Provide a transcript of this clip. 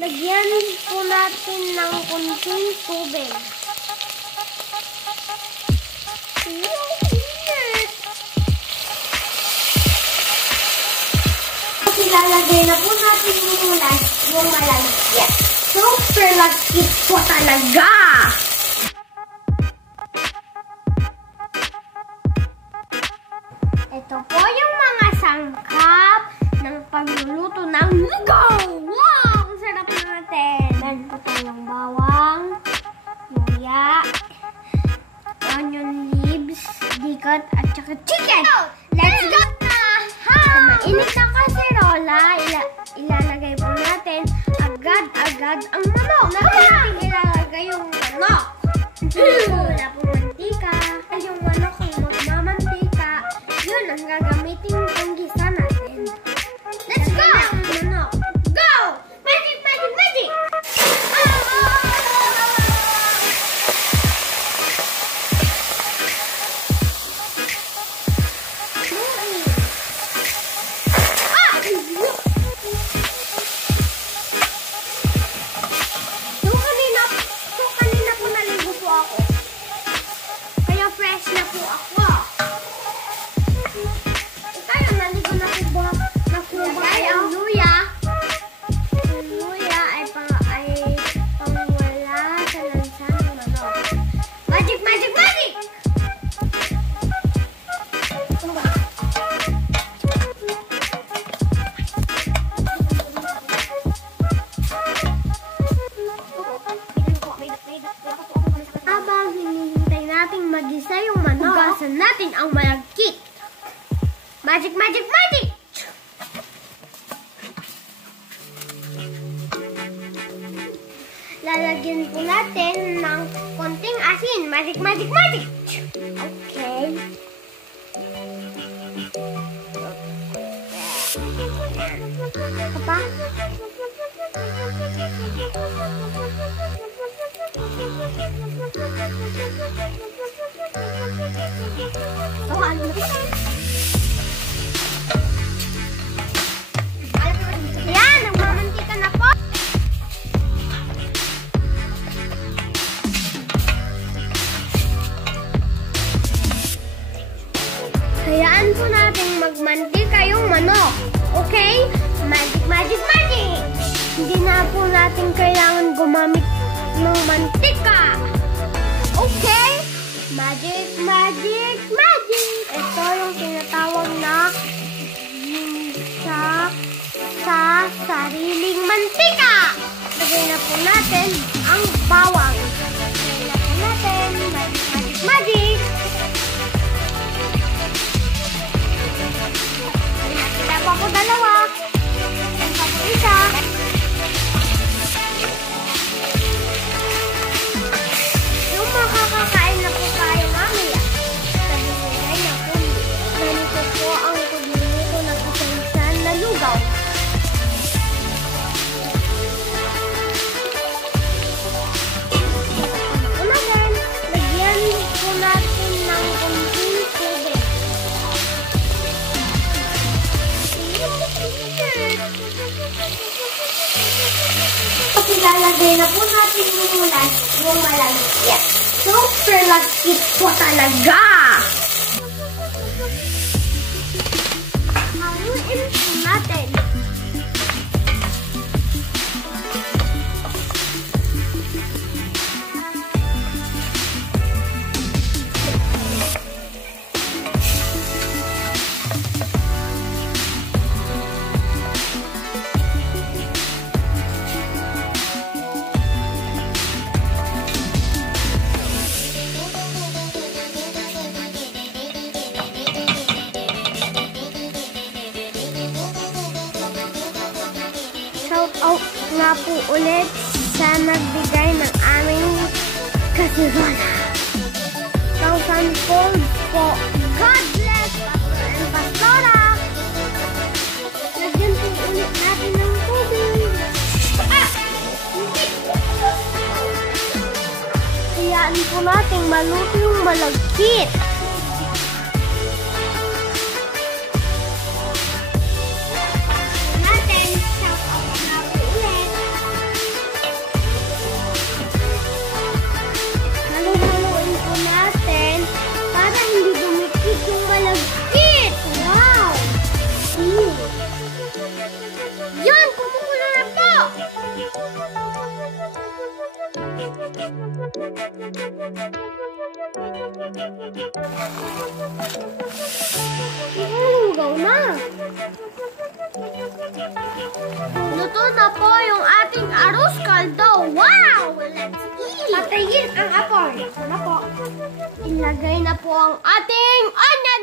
Lagyan po natin ng kunting tubig. Ilalagay na po natin yung malagkit. Super lagkit po talaga! Ito po yung mga sangkap ng pagluluto ng lugaw! Wow! Ang sarap natin! Meron po tayong bawang, luya, onion leaves, dikat, at saka chicken! Let's go! Mainit na kaserola, ilalagay po natin agad-agad ang manok. Natin ilalagay yung manok. Wala po mantika. Yung manok ang magmamantika. Yun ang gagamitin yung gisa natin. Let's go! Manok. Go! Magic, magic, magic! Magisa yung manok. Hugasan natin ang malagkit. Magic, magic, magic! Lalagyan po natin ng konting asin. Magic, magic, magic! Okay. Apa? Ayan, nagmamantika na po. Hayaan po natin magmantika yung manok. Okay? Magic, magic, magic! Hindi na po natin kailangan gumamit ng mantika. Okay? Magic, magic, magic! Ito yung tinatawag na sa sariling mantika. Lagay na po natin ang bawang. Lagay na po natin. Magic, magic, magic! Kita pa po dalawa. Yan pa po isa. Yung makakakain na po tayo mamaya. Sabi nila na po, ganito po ang pagluluto ng isang na lugaw. Unahin, lagyan po natin ng kunting tubig. Ilalagay na po natin yung malagkit. Super lagkit po talaga! Haluin po natin. Shout out nga po ulit sa nagbigay ng aming kasirola. 1,000-fold po. God bless, Pastor and Pastora! Lagyan po ulit natin ng tubig. Hayaan po natin maluto yung malagkit. Lugaw na. Luto na po yung ating arroz caldo. Wow! Let's eat! Patayin ang apoy. Ito na po. Ilagay na po ang ating onion